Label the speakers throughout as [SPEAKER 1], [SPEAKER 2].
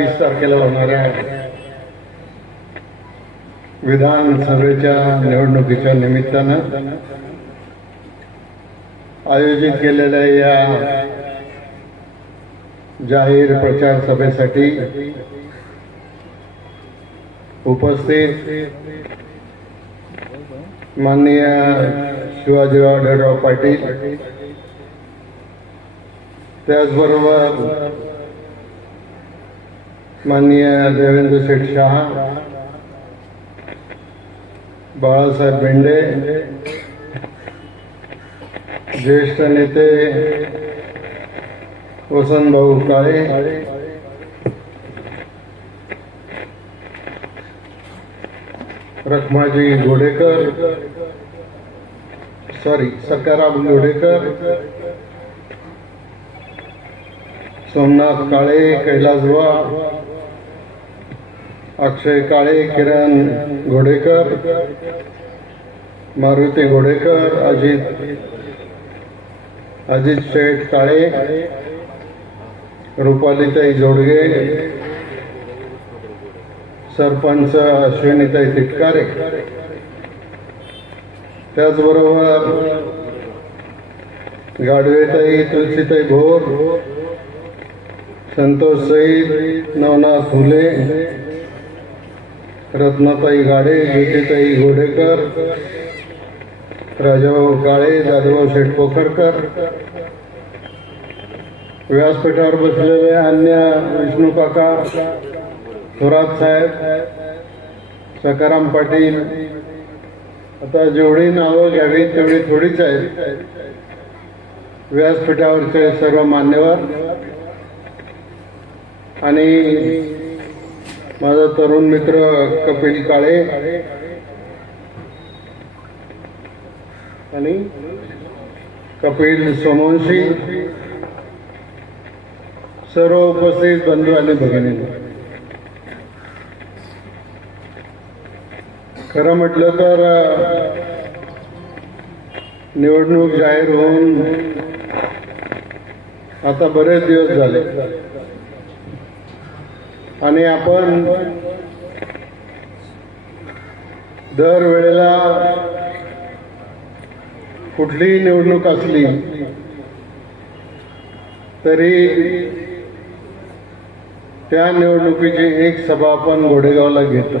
[SPEAKER 1] वीस तारखेला होणाऱ्या विधानसभेच्या निवडणुकीच्या निमित्तानं आयोजित केलेल्या या जाहीर प्रचार सभेसाठी उपस्थित माननीय शिवाजीराव ढेराव पाटील त्याचबरोबर माननीय देवेंद्र शेठ शहा बाळासाहेब बेंडे ज्येष्ठ नेते वसंतभाऊ काळे रखमाजी घोडेकर सॉरी सकाराम घोडेकर सोमनाथ काळे कैलास अक्षय काळे किरण घोडेकर मारुती घोडेकर अजित अजित शेठ काळे रुपालीताई जोडगे सरपंच अश्विनीताई तिटकारे. त्याचबरोबर गाडवेताई तुलसीताई भोर संतोष सईद नवनाथ फुले रत्नाताई गाडे ज्योतिताई घोडेकर राजाभाऊ काळे दादाभाऊ शेटपोखरकर व्यासपीठावर बसलेले अन्य विष्णू काका थोरात साहेब सकाराम पाटील. आता जेवढी नावं घ्यावी तेवढी थोडीच आहेत. व्यासपीठावरचे सर्व मान्यवर. आणि माझा तरुण मित्र कपिल काळे. आणि कपिल सोमवंशी. सर्व उपस्थित बंधू आणि भगिनी. खरं म्हटलं तर निवडणूक जाहीर होऊन आता बरेच दिवस झाले. आणि आपण दरवेळेला कुठलीही निवडणूक असली तरी त्या निवडणुकीची एक सभा आपण घोडेगावला घेतो.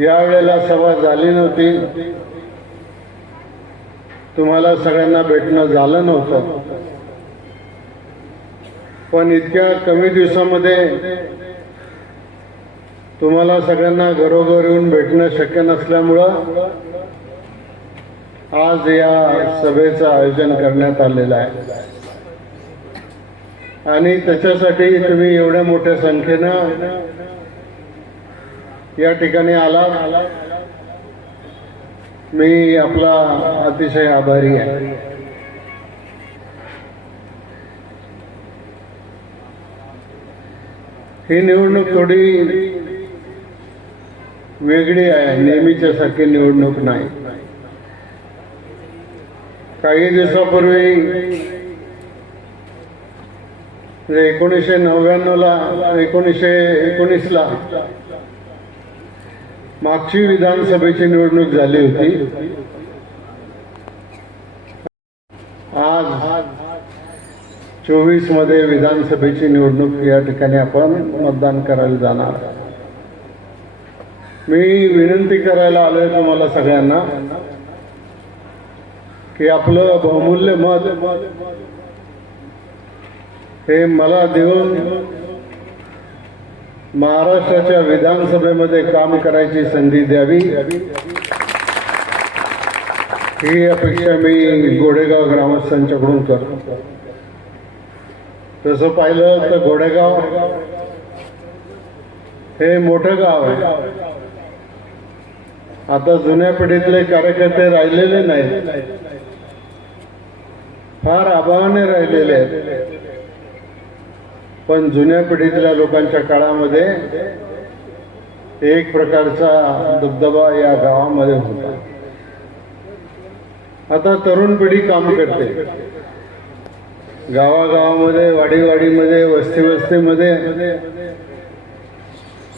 [SPEAKER 1] यावेळेला सभा झाली नव्हती. तुम्हाला सगळ्यांना भेटणं झालं नव्हतं. पण इतक्या कमी दिवसामध्ये तुम्हाला सगळ्यांना घरोघर येऊन भेटणं शक्य नसल्यामुळं आज या सभेचं आयोजन करण्यात आलेलं आहे. आणि त्याच्यासाठी तुम्ही एवढ्या मोठ्या संख्येनं या ठिकाणी आला मी आपला अतिशय आभारी आहे. ही निवडणूक थोडी वेगळी आहे नेहमीच्या सारखी निवडणूक नाही. काही दिवसापूर्वी म्हणजे एकोणीसशे नव्याण्णवला एकोणीसशे एकोणीसला मागची विधानसभेची निवडणूक झाली होती आज चोवीसमध्ये विधानसभेची निवडणूक या ठिकाणी आपण मतदान करायला जाणार. मी विनंती करायला आलोय तुम्हाला सगळ्यांना की आपलं बहुमूल्य मत हे मला देऊन महाराष्ट्राच्या विधानसभेमध्ये काम करायची संधी द्यावी. ही अपेक्षा मी गोडेगाव ग्रामस्थांच्याकडून करतो. तसं पाहिलं तर घोडेगाव हे मोठं गाव आहे. आता जुन्या पिढीतले कार्यकर्ते राहिलेले नाहीत. फार अभावाने राहिलेले आहेत. पण जुन्या पिढीतल्या लोकांच्या काळामध्ये एक प्रकारचा दबदबा या गावामध्ये होता. आता तरुण पिढी काम करते. गावागावामध्ये वाडीवाडीमध्ये वस्ती वस्तीमध्ये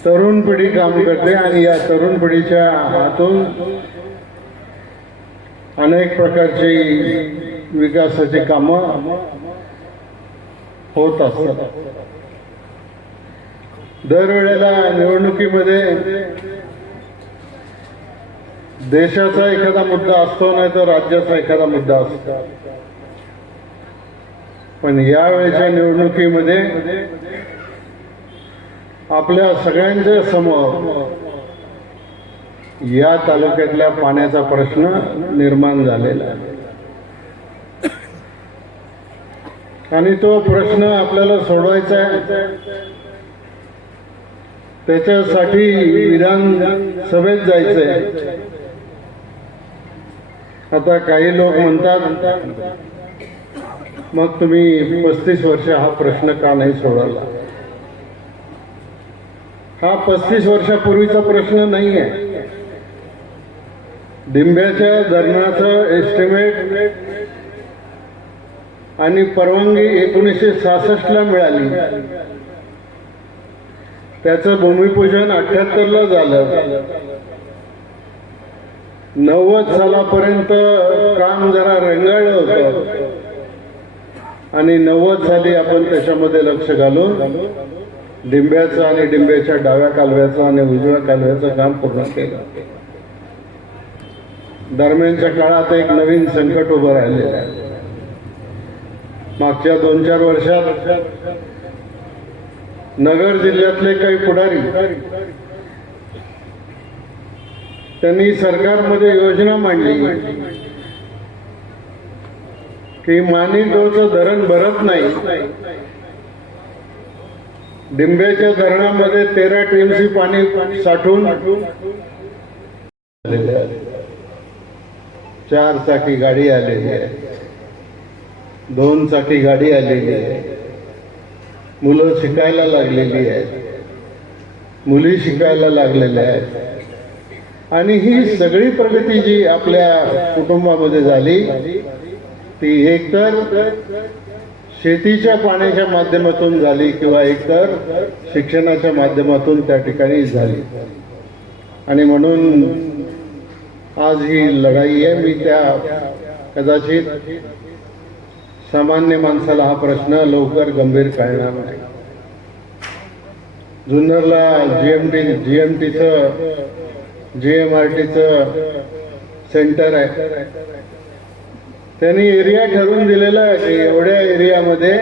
[SPEAKER 1] तरुण पिढी काम करते आणि या तरुण पिढीच्या हातून अनेक प्रकारची विकासाची कामं होत असतात. दरवेळेला निवडणुकीमध्ये देशाचा एखादा मुद्दा असतो नाही तर राज्याचा एखादा मुद्दा असतो. पण यावेळेच्या निवडणुकीमध्ये आपल्या सगळ्यांच्या समोर या तालुक्यातल्या पाण्याचा प्रश्न निर्माण झालेला आहे. आणि तो प्रश्न आपल्याला सोडवायचा आहे. त्याच्यासाठी विधानसभेत जायचंय. आता काही लोक म्हणतात मग तुम्ही पस्तीस वर्ष हा प्रश्न का नाही सोडवला? हा पस्तीस वर्षापूर्वीचा प्रश्न नाही आहे डिंब्याच्या धरणाचं एस्टिमेट आणि परवानगी एकोणीसशे सहासष्टला मिळाली. त्याचं भूमिपूजन अठ्याहत्तरला झालं. नव्वद सालापर्यंत काम जरा रंगाळलं होतं. आणि नव्वद साली आपण त्याच्यामध्ये लक्ष घालून. डिंब्याचं आणि डिंब्याच्या डाव्या कालव्याचं आणि उजव्या कालव्याचं काम पूर्ण केलं. दरम्यानच्या काळात एक नवीन संकट उभं राहिलेलं आहे. मागच्या दोन चार वर्षात नगर जिल्ह्यातले काही पुढारी त्यांनी सरकारमध्ये योजना मांडली. की माणिकडोचं धरण भरत नाही. डिंब्याच्या धरणामध्ये तेरा टीएमसी पाणी साठवून चार चाकी गाडी आलेली आहे दोन चाकी गाडी आलेली आहे मुलं शिकायला लागलेली आहेत. मुली शिकायला लागलेल्या आहेत. आणि ही सगळी प्रगती जी आपल्या कुटुंबामध्ये झाली ती एकतर शेतीच्या पाण्याच्या माध्यमातून झाली किंवा एकतर शिक्षणाच्या माध्यमातून त्या ठिकाणी झाली. आणि म्हणून आज ही लढाई आहे. मी त्या कदाचित सामान्य माणसाला हा प्रश्न लवकर गंभीर कळणार नाही. जुन्नरला जीएमटी जीएमटीचं जीएमआरटीचं सेंटर आहे. त्यांनी एरिया ठरवून दिलेला आहे. की एवढ्या एरियामध्ये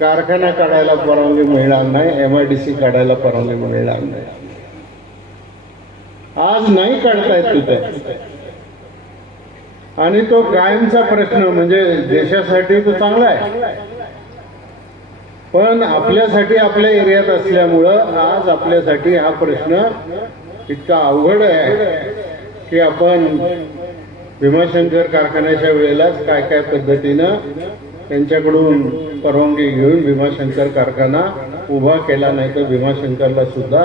[SPEAKER 1] कारखाना काढायला परवानगी मिळणार नाही. एम आय डी सी काढायला परवानगी मिळणार नाही. आज नाही काढतायत तिथे. आणि तो कायमचा प्रश्न म्हणजे देशासाठी तो चांगला आहे. पण आपल्यासाठी आपल्या एरियात असल्यामुळं आज आपल्यासाठी हा प्रश्न इतका अवघड आहे की आपण भीमाशंकर कारखान्याच्या वेळेलाच काय काय पद्धतीनं त्यांच्याकडून परवानगी घेऊन भीमाशंकर कारखाना उभा केला नाही तर भीमाशंकरला सुद्धा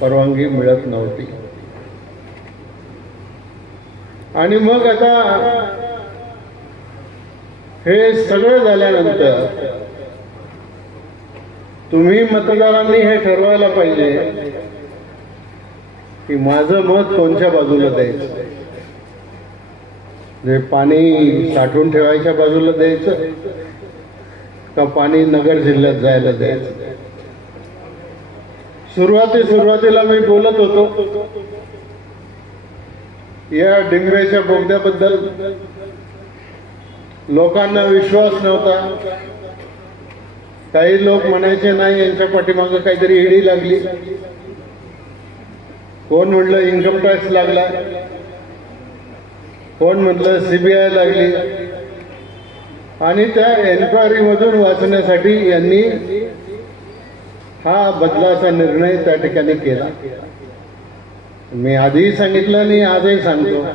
[SPEAKER 1] परवानगी मिळत नव्हती. आणि मग आता हे सगळं झाल्यानंतर तुम्ही मतदारांनी हे ठरवायला पाहिजे की माझं मत कोणत्या बाजूला द्यायचं? जे पाणी साठवून ठेवायच्या बाजूला द्यायचं का पाणी नगर जिल्ह्यात जायला द्यायचं? सुरुवाती सुरुवातीला मी बोलत होतो या डिंब्याच्या बोगद्याबद्दल लोकांना विश्वास नव्हता. काही लोक म्हणायचे नाही यांच्या पाठीमागं काहीतरी ईडी लागली. कोण म्हणलं इन्कम टॅक्स लागला. कोण म्हटलं? सीबीआय लागली. आणि त्या एन्क्वायरी मधून वाचण्यासाठी यांनी हा बदलाचा निर्णय त्या ठिकाणी केला. मी आधीही सांगितलं आणि आजही सांगतो.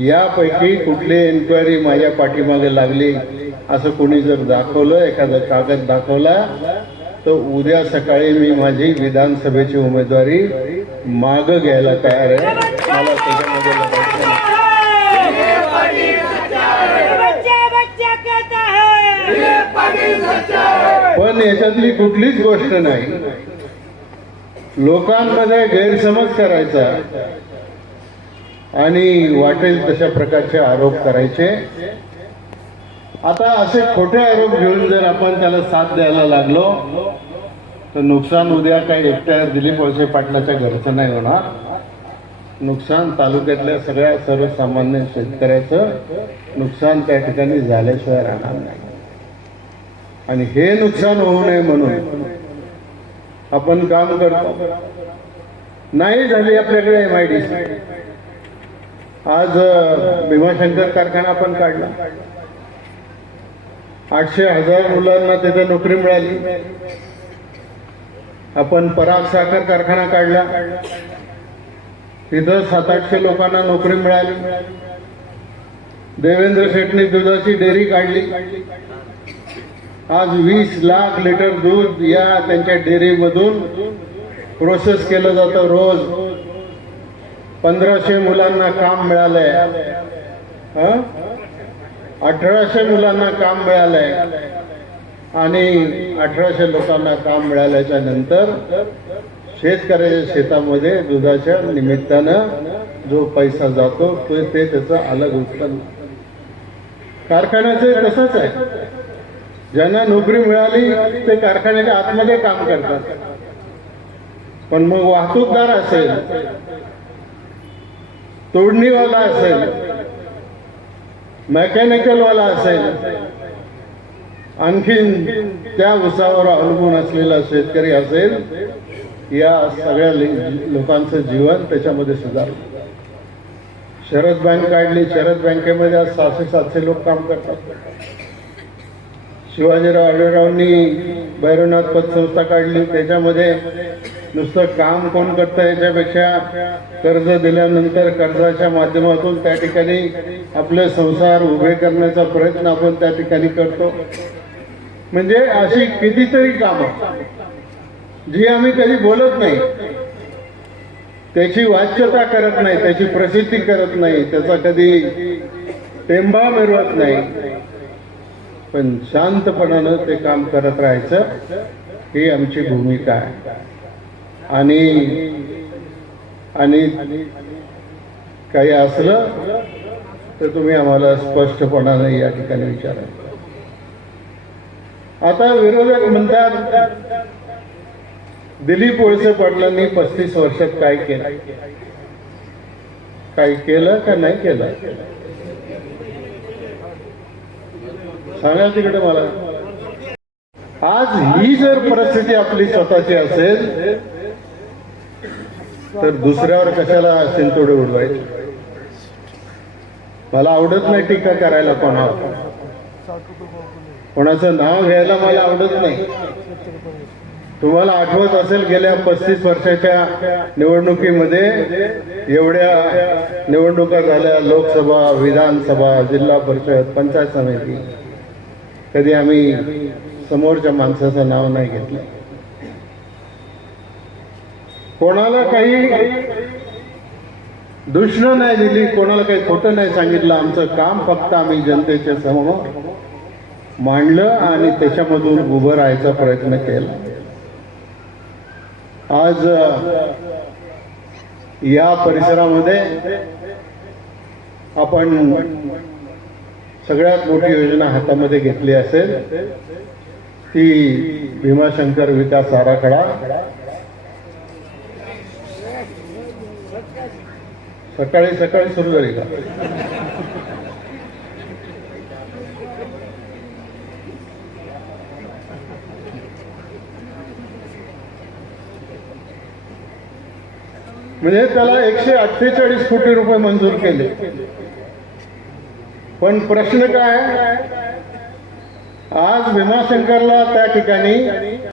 [SPEAKER 1] यापैकी कुठली एन्क्वायरी माझ्या पाठीमागे लागली असं कोणी जर दाखवलं एखादा कागद दाखवला तर उद्या सकाळी मी माझी विधानसभेची उमेदवारी माग घ्यायला तयार आहे. मला त्याच्यामध्ये पण याच्यातली कुठलीच गोष्ट नाही. लोकांमध्ये गैरसमज करायचा. आणि वाटेल तशा प्रकारचे आरोप करायचे. आता असे खोटे आरोप घेऊन जर आपण त्याला साथ द्यायला लागलो तर नुकसान उद्या काही एकट्या दिलीप वळसे पाटलाच्या घरचं नाही होणार. नुकसान तालुक्यातल्या सगळ्या सर्वसामान्य शेतकऱ्याचं नुकसान त्या ठिकाणी झाल्याशिवाय राहणार नाही. आणि हे नुकसान होऊ नये म्हणून आपण काम करतो. नाही झाली आपल्याकडे एम आय डी आज भीमाशंकर कारखाना आपण काढला. आठशे हजार मुलांना तिथे नोकरी मिळाली. आपण पराग साखर कारखाना काढला. तिथं सात आठशे लोकांना नोकरी मिळाली. देवेंद्र शेटने दुधाची डेअरी काढली. आज वीस लाख लिटर दूध या त्यांच्या डेअरीमधून प्रोसेस केलं जातं रोज. पंधराशे मुलांना काम मिळालंय. अठराशे मुलांना काम मिळालंय. आणि अठराशे लोकांना काम मिळाल्याच्या नंतर शेतकऱ्याच्या शेतामध्ये दुधाच्या निमित्तानं जो पैसा जातो तो ते त्याचं अलग उत्पन्न. कारखान्याचं तसंच आहे. ज्यांना नोकरी मिळाली ते कारखान्याच्या आतमध्ये काम करतात. पण मग वाहतूकदार असेल तोडणीवाला असेल मेकॅनिकलवाला असेल आणखीन त्या उसावर अवलंबून असलेला शेतकरी असेल या सगळ्या लोकांचं जीवन त्याच्यामध्ये सुधार शरद बँक काढली शरद बँकेमध्ये आज सहाशे सातशे लोक काम करतात. शिवाजीराव आढळरावनी भैरवनाथ पतसंस्था काढली. त्याच्यामध्ये नुसतं काम कोण करतं याच्यापेक्षा कर्ज दिल्यानंतर कर्जाच्या माध्यमातून त्या ठिकाणी आपले संसार उभे करण्याचा प्रयत्न आपण त्या ठिकाणी करतो. म्हणजे अशी कितीतरी कामं. जी आम्ही कधी बोलत नाही. त्याची वाच्यता करत नाही त्याची प्रसिद्धी करत नाही त्याचा कधी टेंबा मिरवत नाही. पण शांतपणानं ते काम करत राहायचं ही आमची भूमिका आहे. आणि आणि काही असलं तर तुम्ही आम्हाला स्पष्टपणाने या ठिकाणी विचारा. आता विरोधक म्हणतात दिलीप वळसे पाटलांनी पस्तीस वर्षात काय केलं? काय केलं का नाही केलं? सांगाल तिकडे मला? आज ही जर परिस्थिती आपली स्वतःची असेल तर दुसऱ्यावर कशाला शिंतोडे उडवायचे? मला आवडत नाही टीका करायला कोणावर. कोणाचं नाव घ्यायला मला आवडत नाही. तुम्हाला आठवत असेल गेल्या पस्तीस वर्षाच्या निवडणुकीमध्ये एवढ्या निवडणुका झाल्या लोकसभा विधानसभा जिल्हा परिषद पंचायत समिती. कधी आम्ही समोरच्या माणसाचं नाव नाही घेतलं. कोणाला काही दुष्ण नाही दिली कोणाला काही खोटं नाही सांगितलं आमचं काम फक्त आम्ही जनतेच्या समोर मांडलं आणि त्याच्यामधून उभं राहायचा प्रयत्न केला. आज या परिसरामध्ये आपण सगळ्यात मोठी योजना हातामध्ये घेतली असेल ती भीमाशंकर विकास आराखडा. सकाळी सकाळी सुरू झाली का? म्हणजे त्याला एकशे अठ्ठेचाळीस कोटी रुपये मंजूर केले. पण प्रश्न काय? आज भीमाशंकरला त्या ठिकाणी